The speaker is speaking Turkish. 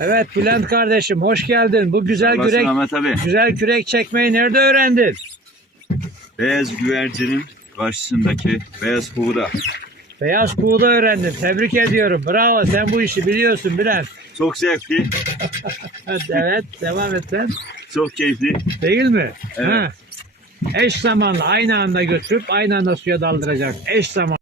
Evet Bülent kardeşim hoş geldin. Bu güzel kürek Ahmet abi. güzel kürek çekmeyi nerede öğrendin? Beyaz güvercinin karşısındaki beyaz kuğuda. Beyaz kuğuda öğrendin. Tebrik ediyorum. Bravo sen bu işi biliyorsun Bülent. Çok zevkli, Evet, evet devam et sen. çok keyifli. Değil mi? Evet. Ha. Eş zamanlı aynı anda götürüp aynı anda suya daldıracak. Eş zaman.